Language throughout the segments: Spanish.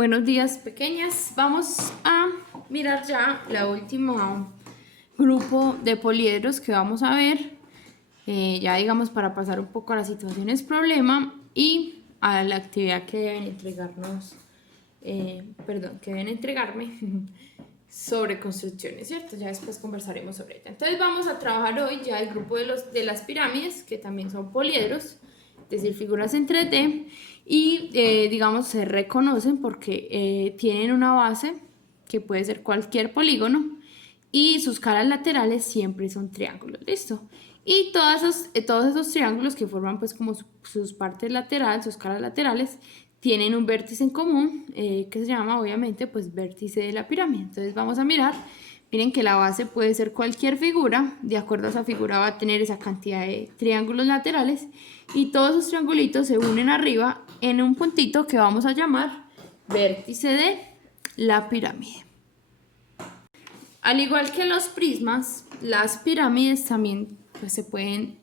Buenos días, pequeñas. Vamos a mirar ya la última grupo de poliedros que vamos a ver, ya digamos para pasar un poco a las situaciones problema y a la actividad que deben entregarnos, que deben entregarme sobre construcciones, ¿cierto? Ya después conversaremos sobre ella. Entonces vamos a trabajar hoy ya el grupo de las pirámides, que también son poliedros, es decir, figuras en 3D, y digamos se reconocen porque tienen una base que puede ser cualquier polígono y sus caras laterales siempre son triángulos, ¿listo? Y todos esos triángulos que forman pues como sus partes laterales, sus caras laterales, tienen un vértice en común que se llama obviamente pues vértice de la pirámide. Entonces vamos a mirar, miren que la base puede ser cualquier figura, de acuerdo a esa figura va a tener esa cantidad de triángulos laterales y todos esos triangulitos se unen arriba en un puntito que vamos a llamar vértice de la pirámide. Al igual que los prismas, las pirámides también pues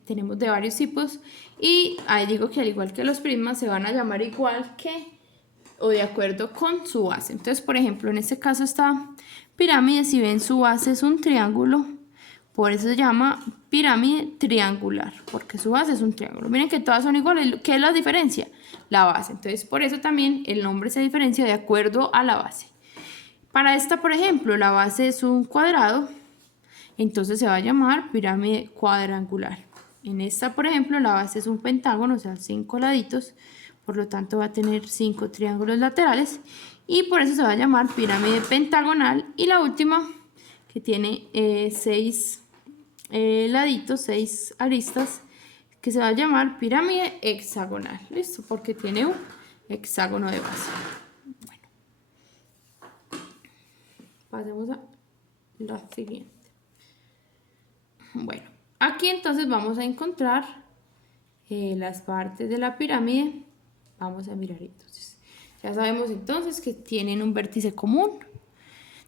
tenemos de varios tipos y ahí digo que al igual que los prismas se van a llamar igual que o de acuerdo con su base. Entonces, por ejemplo, en este caso esta pirámide, si ven su base es un triángulo, por eso se llama pirámide triangular, porque su base es un triángulo. Miren que todas son iguales. ¿Qué es la diferencia? La base. Entonces, por eso también el nombre se diferencia de acuerdo a la base. Para esta, por ejemplo, la base es un cuadrado, entonces se va a llamar pirámide cuadrangular. En esta, por ejemplo, la base es un pentágono, o sea, 5 laditos, por lo tanto va a tener 5 triángulos laterales y por eso se va a llamar pirámide pentagonal. Y la última, que tiene 6 laditos, 6 aristas, que se va a llamar pirámide hexagonal. ¿Listo? Porque tiene un hexágono de base. Pasemos a la siguiente. Bueno, aquí entonces vamos a encontrar las partes de la pirámide. Vamos a mirar entonces. Ya sabemos entonces que tienen un vértice común.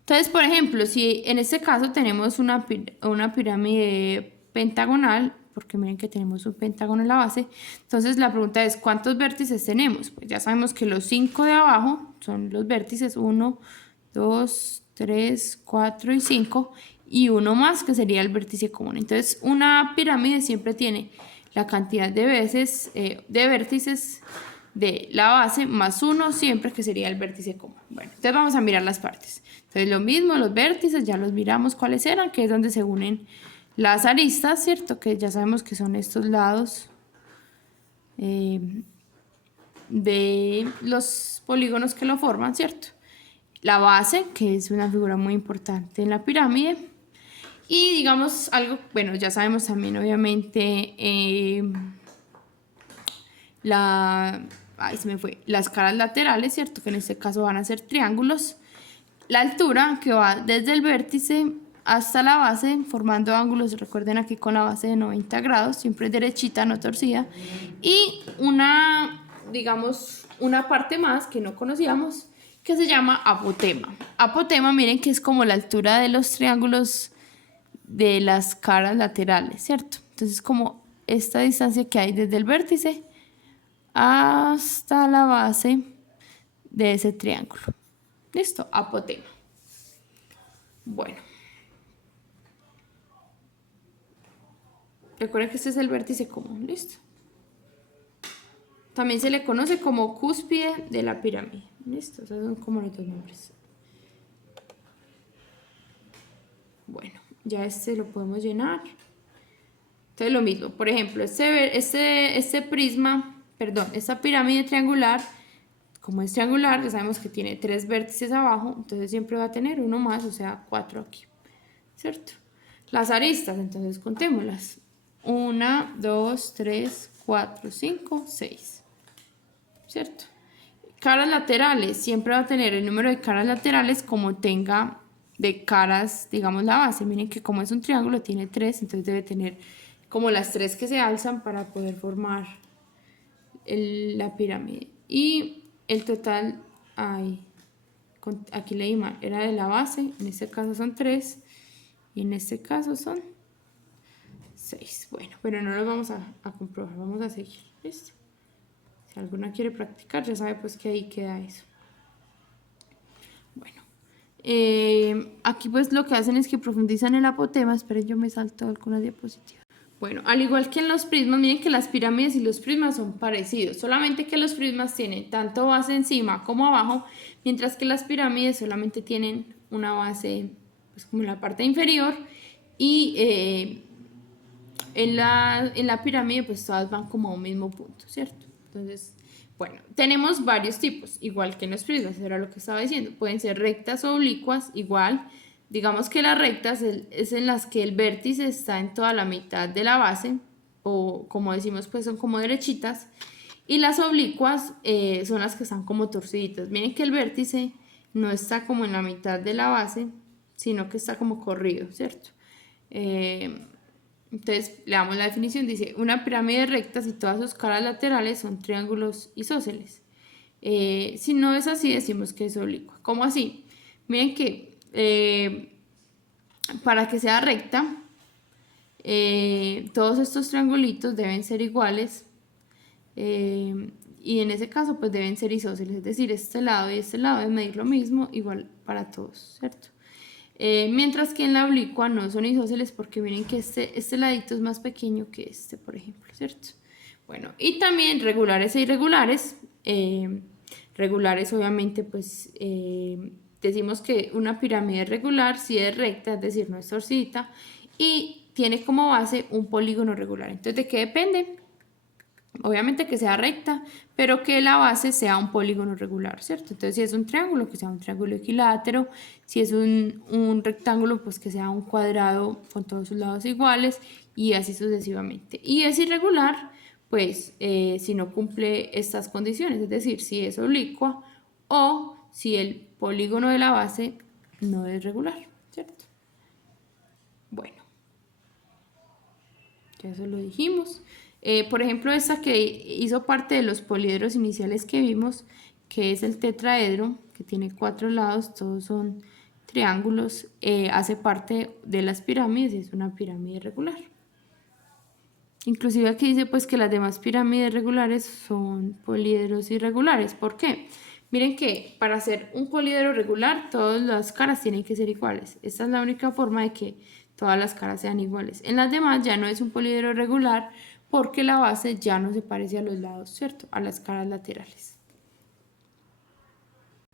Entonces, por ejemplo, si en este caso tenemos una pirámide pentagonal, porque miren que tenemos un pentágono en la base, entonces la pregunta es, ¿cuántos vértices tenemos? Pues ya sabemos que los 5 de abajo son los vértices 1, 2, 3, 4 y 5 y uno más que sería el vértice común. Entonces una pirámide siempre tiene la cantidad de veces de vértices de la base más 1 siempre que sería el vértice común. Bueno, entonces vamos a mirar las partes. Entonces lo mismo, los vértices ya los miramos cuáles eran, que es donde se unen las aristas, ¿cierto? Que ya sabemos que son estos lados de los polígonos que lo forman, ¿cierto? La base, que es una figura muy importante en la pirámide. Y digamos algo, bueno, ya sabemos también obviamente las caras laterales, ¿cierto? Que en este caso van a ser triángulos. La altura que va desde el vértice hasta la base formando ángulos, recuerden aquí con la base de 90 grados, siempre derechita, no torcida. Y digamos, una parte más que no conocíamos que se llama apotema. Apotema, miren que es como la altura de los triángulos de las caras laterales, ¿cierto? Entonces como esta distancia que hay desde el vértice hasta la base de ese triángulo. ¿Listo? Apotema. Bueno. Recuerden que este es el vértice común. ¿Listo? También se le conoce como cúspide de la pirámide. ¿Listo? Esos son como los dos nombres. Bueno, ya este lo podemos llenar. Entonces lo mismo. Por ejemplo, este prisma, perdón, esta pirámide triangular, como es triangular, ya sabemos que tiene 3 vértices abajo, entonces siempre va a tener uno más, o sea, 4 aquí, ¿cierto? Las aristas, entonces contémoslas. 1, 2, 3, 4, 5, 6, ¿cierto? Caras laterales, siempre va a tener el número de caras laterales como tenga de caras, digamos, la base. Miren que como es un triángulo, tiene 3, entonces debe tener como las 3 que se alzan para poder formar la pirámide. Y el total, aquí leí mal, era de la base, en este caso son 3 y en este caso son 6. Bueno, pero no lo vamos a comprobar, vamos a seguir. ¿Listo? Si alguna quiere practicar, ya sabe pues que ahí queda eso. Aquí pues lo que hacen es que profundizan el apotema. Esperen, yo me salto algunas diapositivas. Bueno, al igual que en los prismas, miren que las pirámides y los prismas son parecidos, solamente que los prismas tienen tanto base encima como abajo, mientras que las pirámides solamente tienen una base pues como en la parte inferior, y en la pirámide pues todas van como a un mismo punto, ¿cierto? Entonces, bueno, tenemos varios tipos, igual que en los prismas, era lo que estaba diciendo. Pueden ser rectas o oblicuas, igual. Digamos que las rectas es en las que el vértice está en toda la mitad de la base, o como decimos, pues son como derechitas. Y las oblicuas son las que están como torciditas. Miren que el vértice no está como en la mitad de la base, sino que está como corrido, ¿cierto? Entonces le damos la definición, dice, una pirámide recta si todas sus caras laterales son triángulos isósceles. Si no es así, decimos que es oblicua. ¿Cómo así? Miren que para que sea recta, todos estos triangulitos deben ser iguales, y en ese caso pues deben ser isósceles, es decir, este lado y este lado deben medir lo mismo, igual para todos, ¿cierto? Mientras que en la oblicua no son isósceles, porque miren que este ladito es más pequeño que este, por ejemplo, ¿cierto? Bueno, y también regulares e irregulares. Regulares obviamente pues decimos que una pirámide regular si es recta, es decir, no es torcidita, y tiene como base un polígono regular. Entonces, ¿de qué depende? Obviamente que sea recta, pero que la base sea un polígono regular, ¿cierto? Entonces, si es un triángulo, que sea un triángulo equilátero. Si es un rectángulo, pues que sea un cuadrado con todos sus lados iguales, y así sucesivamente. Y es irregular, pues, si no cumple estas condiciones, es decir, si es oblicua o si el polígono de la base no es regular, ¿cierto? Bueno, ya eso lo dijimos. Por ejemplo, esta que hizo parte de los poliedros iniciales que vimos, que es el tetraedro, que tiene 4 lados, todos son triángulos, hace parte de las pirámides y es una pirámide regular. Inclusive aquí dice pues que las demás pirámides regulares son poliedros irregulares. ¿Por qué? Miren que para hacer un poliedro regular todas las caras tienen que ser iguales. Esta es la única forma de que todas las caras sean iguales. En las demás ya no es un poliedro regular porque la base ya no se parece a los lados, ¿cierto? A las caras laterales.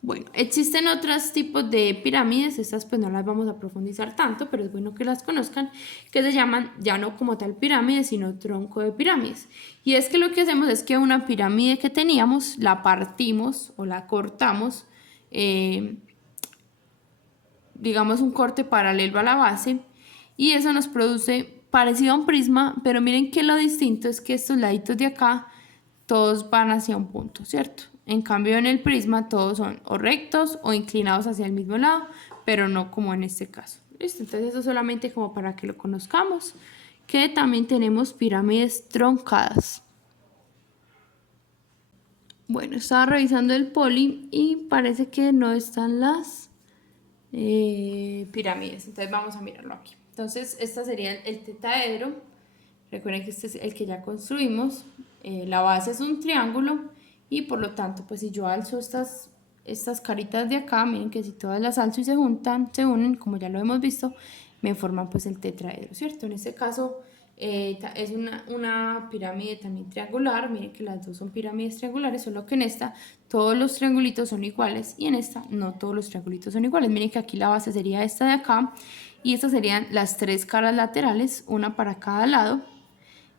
Bueno, existen otros tipos de pirámides, estas pues no las vamos a profundizar tanto, pero es bueno que las conozcan, que se llaman ya no como tal pirámide, sino tronco de pirámides. Y es que lo que hacemos es que una pirámide que teníamos la partimos o la cortamos, digamos un corte paralelo a la base, y eso nos produce parecido a un prisma, pero miren que lo distinto es que estos laditos de acá todos van hacia un punto, ¿cierto? En cambio en el prisma todos son o rectos o inclinados hacia el mismo lado, pero no como en este caso. ¿Listo? Entonces eso solamente como para que lo conozcamos, que también tenemos pirámides troncadas. Bueno, estaba revisando el poli y parece que no están las pirámides, entonces vamos a mirarlo aquí. Entonces esta sería el tetraedro. Recuerden que este es el que ya construimos. La base es un triángulo y por lo tanto pues si yo alzo estas caritas de acá, miren que si todas las alzo y se juntan, se unen, como ya lo hemos visto, me forman pues el tetraedro, ¿cierto? En este caso es una pirámide también triangular. Miren que las dos son pirámides triangulares, solo que en esta todos los triangulitos son iguales y en esta no todos los triangulitos son iguales. Miren que aquí la base sería esta de acá y estas serían las 3 caras laterales, una para cada lado,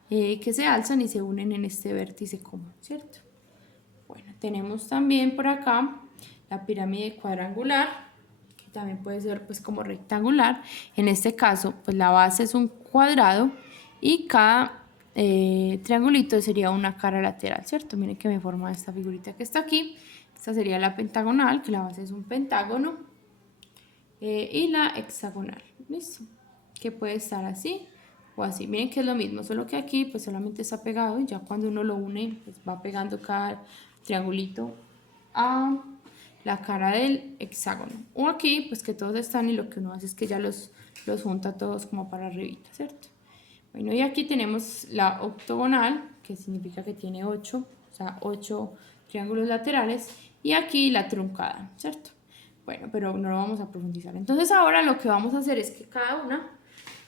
que se alzan y se unen en este vértice común, ¿cierto? Bueno, tenemos también por acá la pirámide cuadrangular, que también puede ser pues como rectangular. En este caso, pues la base es un cuadrado y cada triangulito sería una cara lateral, ¿cierto? Miren que me forma esta figurita que está aquí. Esta sería la pentagonal, que la base es un pentágono, y la hexagonal, ¿listo? Que puede estar así o así. Miren que es lo mismo, solo que aquí pues solamente está pegado y ya cuando uno lo une pues va pegando cada triangulito a la cara del hexágono. O aquí pues que todos están y lo que uno hace es que ya los junta todos como para arribita, ¿cierto? Bueno, y aquí tenemos la octogonal, que significa que tiene 8, o sea, 8 triángulos laterales, y aquí la truncada, ¿cierto? Bueno, pero no lo vamos a profundizar. Entonces ahora lo que vamos a hacer es que cada una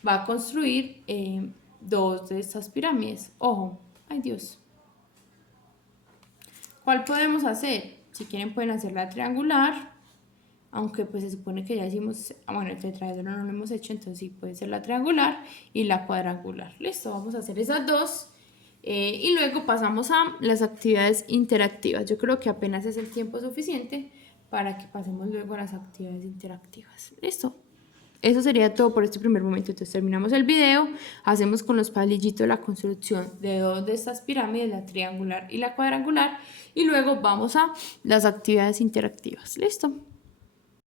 va a construir dos de estas pirámides. Ojo, ay Dios. ¿Cuál podemos hacer? Si quieren pueden hacer la triangular, aunque pues se supone que ya hicimos, bueno, el tetraedro no lo hemos hecho, entonces sí puede ser la triangular y la cuadrangular. Listo, vamos a hacer esas dos y luego pasamos a las actividades interactivas. Yo creo que apenas es el tiempo suficiente para que pasemos luego a las actividades interactivas. Listo. Eso sería todo por este primer momento. Entonces terminamos el video, hacemos con los palillitos la construcción de dos de estas pirámides, la triangular y la cuadrangular, y luego vamos a las actividades interactivas. ¿Listo?